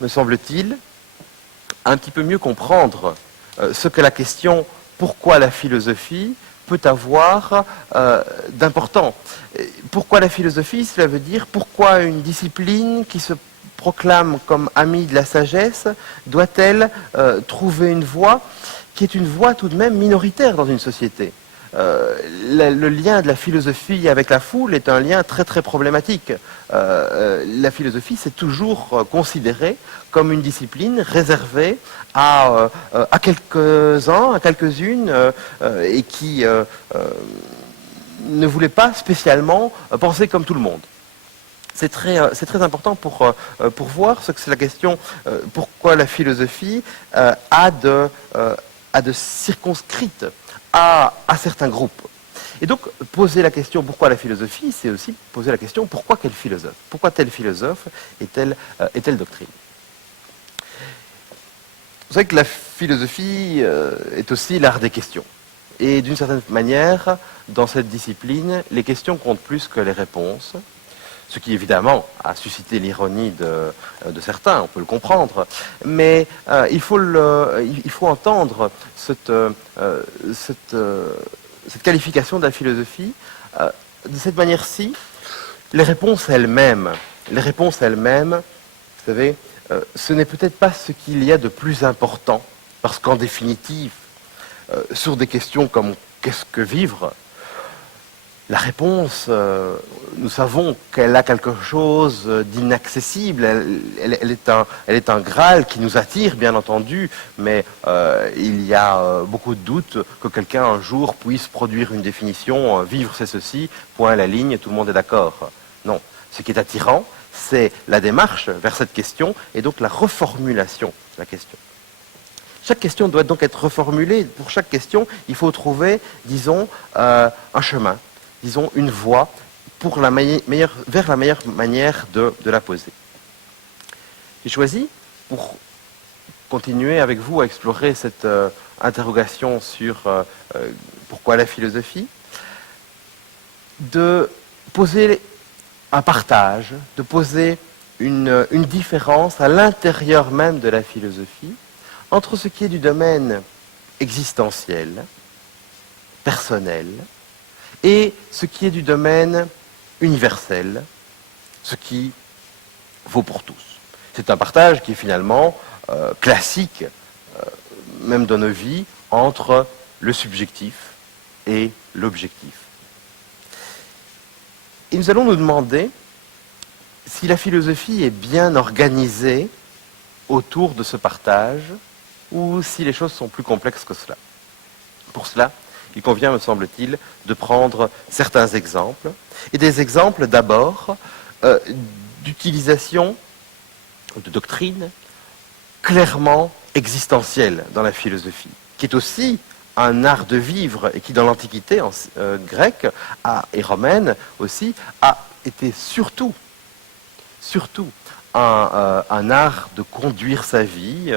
me semble-t-il, à un petit peu mieux comprendre ce que la question « Pourquoi la philosophie ?» peut avoir d'important. Pourquoi la philosophie? Cela veut dire pourquoi une discipline qui se proclame comme amie de la sagesse doit-elle trouver une voie qui est une voie tout de même minoritaire dans une société. Le lien de la philosophie avec la foule est un lien très très problématique. La philosophie s'est toujours considérée comme une discipline réservée à quelques-uns, à quelques-unes, et qui ne voulait pas spécialement penser comme tout le monde. C'est très important pour voir ce que c'est la question pourquoi la philosophie a de circonscrite à certains groupes. Et donc, poser la question pourquoi la philosophie, c'est aussi poser la question pourquoi quel philosophe? Pourquoi tel philosophe et telle doctrine? Vous savez que la philosophie est aussi l'art des questions. Et d'une certaine manière, dans cette discipline, les questions comptent plus que les réponses. Ce qui, évidemment, a suscité l'ironie de certains, on peut le comprendre. Mais il faut entendre cette qualification de la philosophie de cette manière-ci. Les réponses elles-mêmes, vous savez, ce n'est peut-être pas ce qu'il y a de plus important, parce qu'en définitive, sur des questions comme qu'est-ce que vivre, la réponse, nous savons qu'elle a quelque chose d'inaccessible. Elle est un Graal qui nous attire, bien entendu, mais il y a beaucoup de doutes que quelqu'un un jour puisse produire une définition. Vivre, c'est ceci, point à la ligne, tout le monde est d'accord. Non. Ce qui est attirant, c'est la démarche vers cette question et donc la reformulation de la question. Chaque question doit donc être reformulée. Pour chaque question, il faut trouver, disons, un chemin, disons, une voie pour vers la meilleure manière de la poser. J'ai choisi, pour continuer avec vous à explorer cette interrogation sur pourquoi la philosophie, de poser un partage, de poser une différence à l'intérieur même de la philosophie entre ce qui est du domaine existentiel, personnel, et ce qui est du domaine universel, ce qui vaut pour tous. C'est un partage qui est finalement classique, même dans nos vies, entre le subjectif et l'objectif. Et nous allons nous demander si la philosophie est bien organisée autour de ce partage ou si les choses sont plus complexes que cela. Pour cela, il convient, me semble-t-il, de prendre certains exemples, et des exemples d'abord d'utilisation de doctrines clairement existentielles dans la philosophie, qui est aussi un art de vivre et qui, dans l'Antiquité grecque et romaine aussi, a été surtout un art de conduire sa vie,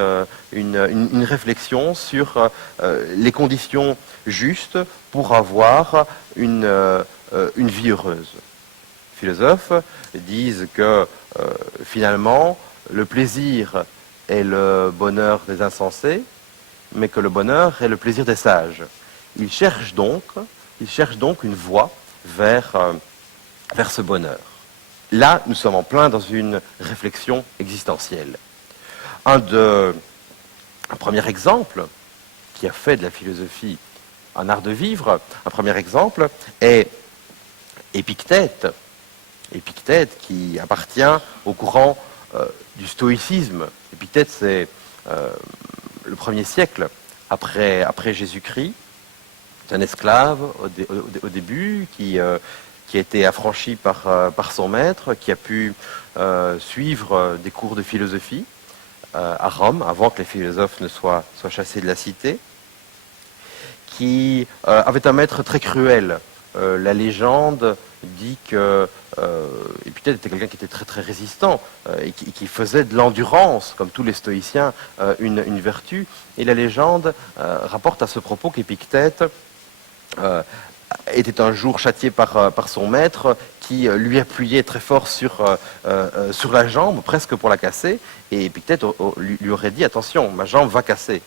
une réflexion sur les conditions justes pour avoir une vie heureuse. Les philosophes disent que finalement, le plaisir est le bonheur des insensés, mais que le bonheur est le plaisir des sages. Ils cherchent donc une voie vers ce bonheur. Là, nous sommes en plein dans une réflexion existentielle. Un premier exemple qui a fait de la philosophie un art de vivre, un premier exemple est Épictète. Épictète qui appartient au courant du stoïcisme. Épictète, c'est le 1er siècle après Jésus-Christ. C'est un esclave au début qui a été affranchi par son maître, qui a pu suivre des cours de philosophie à Rome, avant que les philosophes ne soient chassés de la cité, qui avait un maître très cruel. La légende dit que Épictète était quelqu'un qui était très très résistant et qui faisait de l'endurance, comme tous les stoïciens, une vertu. Et la légende rapporte à ce propos qu'Épictète était un jour châtié par son maître qui lui appuyait très fort sur la jambe, presque pour la casser, et Épictète lui aurait dit, attention, ma jambe va casser.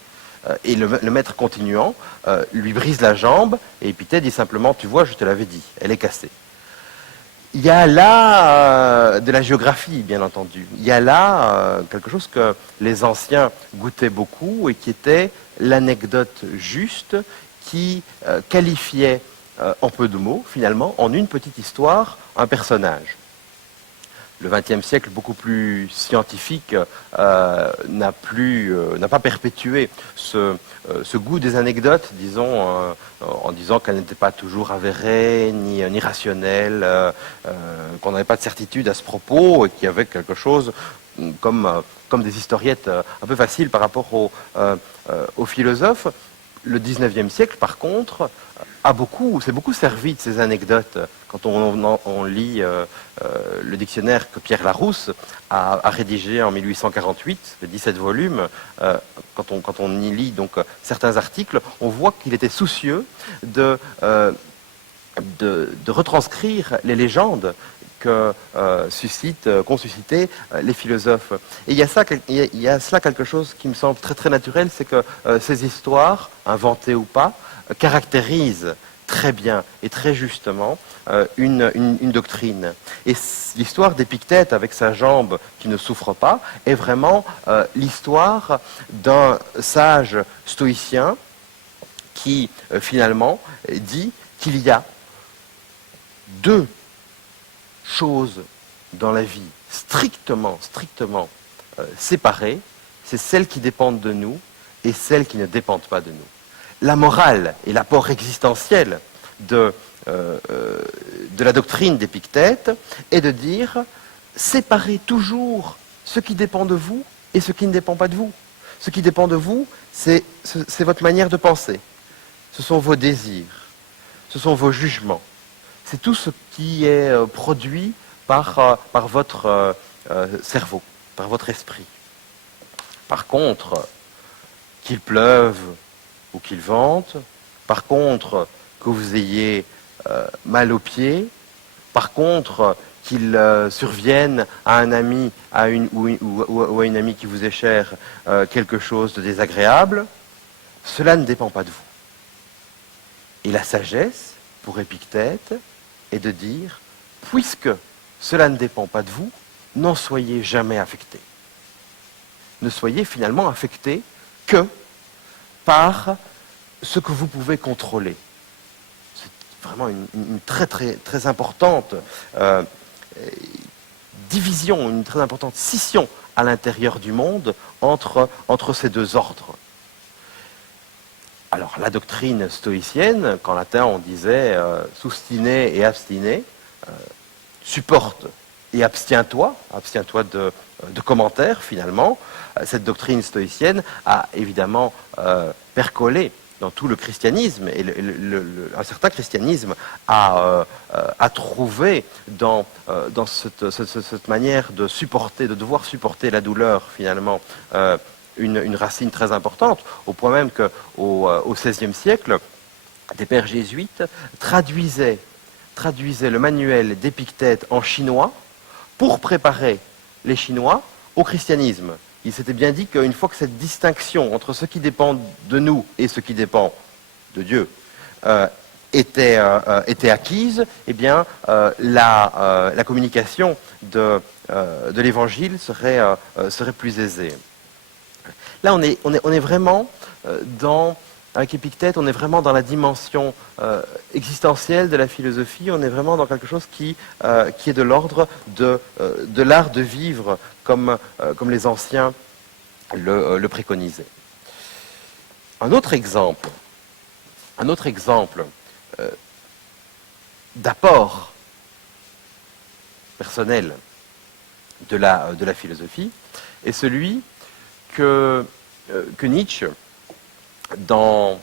Et le maître continuant, lui brise la jambe, et Épictète dit simplement, tu vois, je te l'avais dit, elle est cassée. Il y a là de la géographie, bien entendu. Il y a là quelque chose que les anciens goûtaient beaucoup et qui était l'anecdote juste qui qualifiait en peu de mots, finalement, en une petite histoire, un personnage. Le XXe siècle, beaucoup plus scientifique, n'a pas perpétué ce goût des anecdotes, disons, en disant qu'elles n'étaient pas toujours avérées ni rationnelles, qu'on n'avait pas de certitude à ce propos et qu'il y avait quelque chose comme des historiettes un peu faciles par rapport aux philosophes. Le XIXe siècle, par contre, s'est beaucoup servi de ces anecdotes. Quand on lit le dictionnaire que Pierre Larousse a rédigé en 1848, de 17 volumes, quand on y lit donc certains articles, on voit qu'il était soucieux de retranscrire les légendes qu'ont suscité les philosophes. Et il y a cela quelque chose qui me semble très très naturel, c'est que ces histoires, inventées ou pas, caractérisent très bien et très justement une doctrine. Et l'histoire d'Épictète avec sa jambe qui ne souffre pas est vraiment l'histoire d'un sage stoïcien qui finalement dit qu'il y a deux choses dans la vie strictement séparées, c'est celles qui dépendent de nous et celles qui ne dépendent pas de nous. La morale et l'apport existentiel de la doctrine d'Épictète est de dire séparez toujours ce qui dépend de vous et ce qui ne dépend pas de vous. Ce qui dépend de vous, c'est votre manière de penser. Ce sont vos désirs, ce sont vos jugements. C'est tout ce qui est produit par votre cerveau, par votre esprit. Par contre, qu'il pleuve ou qu'il vente, par contre, que vous ayez mal aux pieds, par contre, qu'il survienne à un ami ou à une amie qui vous est chère quelque chose de désagréable, cela ne dépend pas de vous. Et la sagesse, pour Épictète, est de dire, puisque cela ne dépend pas de vous, n'en soyez jamais affecté. Ne soyez finalement affecté que par ce que vous pouvez contrôler. C'est vraiment une très très très importante division, une très importante scission à l'intérieur du monde entre ces deux ordres. Alors, la doctrine stoïcienne, qu'en latin on disait sustine et abstine, supporte et abstiens-toi de commentaires finalement. Cette doctrine stoïcienne a évidemment percolé dans tout le christianisme, et un certain christianisme a trouvé dans cette manière de supporter, de devoir supporter la douleur finalement, une racine très importante, au point même qu'au XVIe siècle, des pères jésuites traduisaient le manuel d'Épictète en chinois pour préparer les Chinois au christianisme. Il s'était bien dit qu'une fois que cette distinction entre ce qui dépend de nous et ce qui dépend de Dieu était acquise, eh bien, la communication de l'évangile serait plus aisée. Là, on est vraiment avec Épictète, on est vraiment dans la dimension existentielle de la philosophie, on est vraiment dans quelque chose qui est de l'ordre de l'art de vivre, comme les anciens le préconisaient. Un autre exemple d'apport personnel de la philosophie est celui que Nietzsche, dans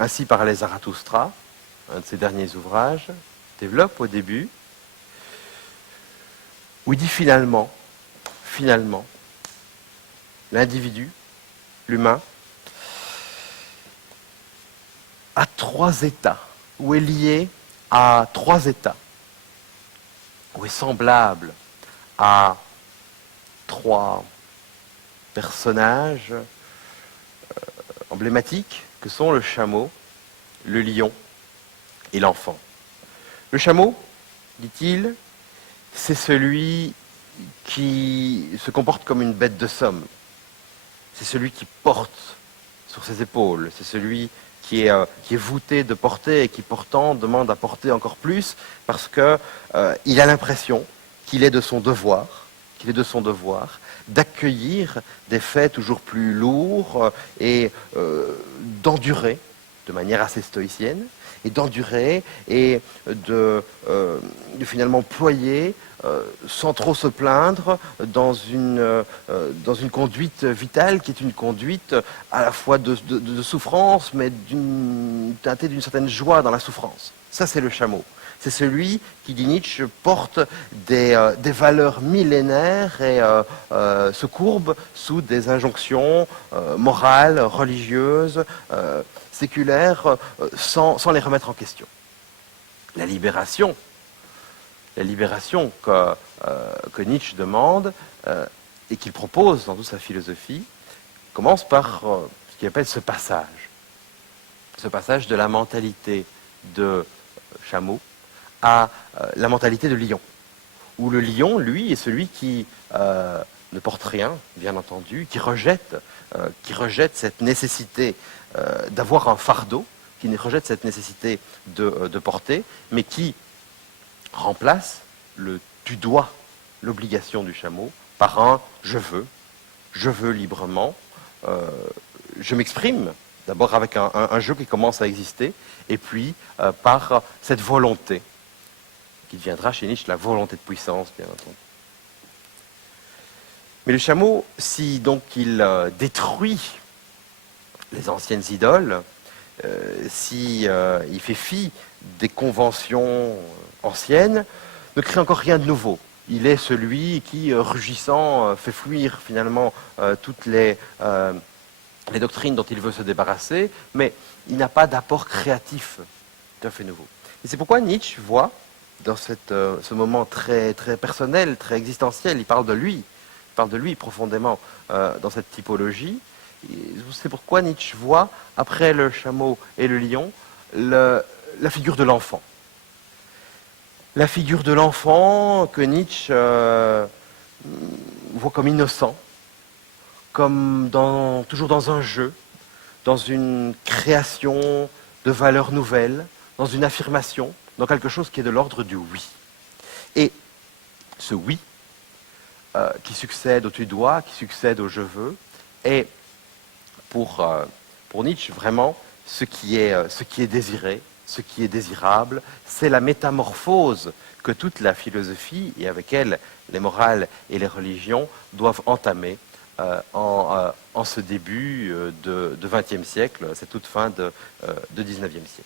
Ainsi parlait Zarathustra, un de ses derniers ouvrages, développe au début, où il dit finalement, l'individu, l'humain, a trois états, ou est lié à trois états. ou est semblable à trois personnages emblématiques que sont le chameau, le lion et l'enfant. Le chameau, dit-il, c'est celui qui se comporte comme une bête de somme. C'est celui qui porte sur ses épaules. C'est celui qui est voûté de porter et qui pourtant demande à porter encore plus parce que il a l'impression qu'il est de son devoir, d'accueillir des faits toujours plus lourds et d'endurer de manière assez stoïcienne, et d'endurer et de finalement ployer sans trop se plaindre dans une conduite vitale qui est une conduite à la fois de souffrance, mais teintée d'une certaine joie dans la souffrance. Ça, c'est le chameau. C'est celui qui, dit Nietzsche, porte des valeurs millénaires et se courbe sous des injonctions morales, religieuses, séculaires, sans les remettre en question. La libération que Nietzsche demande et qu'il propose dans toute sa philosophie commence par ce qu'il appelle ce passage de la mentalité de chameau à la mentalité de lion, où le lion, lui, est celui qui ne porte rien, bien entendu, qui rejette cette nécessité d'avoir un fardeau, qui rejette cette nécessité de porter, mais qui remplace le tu dois, l'obligation du chameau, par un je veux librement, je m'exprime, d'abord avec un jeu qui commence à exister, et puis par cette volonté, qui deviendra chez Nietzsche la volonté de puissance, bien entendu. Mais le chameau, si donc il détruit les anciennes idoles, si il fait fi des conventions anciennes, ne crée encore rien de nouveau. Il est celui qui, rugissant, fait fuir finalement toutes les doctrines dont il veut se débarrasser, mais il n'a pas d'apport créatif tout à fait nouveau. Et c'est pourquoi Nietzsche voit, dans ce moment très, très personnel, très existentiel, il parle de lui profondément dans cette typologie. C'est pourquoi Nietzsche voit, après le chameau et le lion, la figure de l'enfant. La figure de l'enfant que Nietzsche voit comme innocent, comme toujours dans un jeu, dans une création de valeurs nouvelles, dans une affirmation, dans quelque chose qui est de l'ordre du oui. Et ce oui, qui succède au tu dois, qui succède au je veux, est pour Nietzsche vraiment ce qui est désiré, ce qui est désirable. C'est la métamorphose que toute la philosophie, et avec elle les morales et les religions, doivent entamer en ce début de XXe siècle, cette toute fin de XIXe siècle.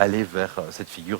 Aller vers cette figure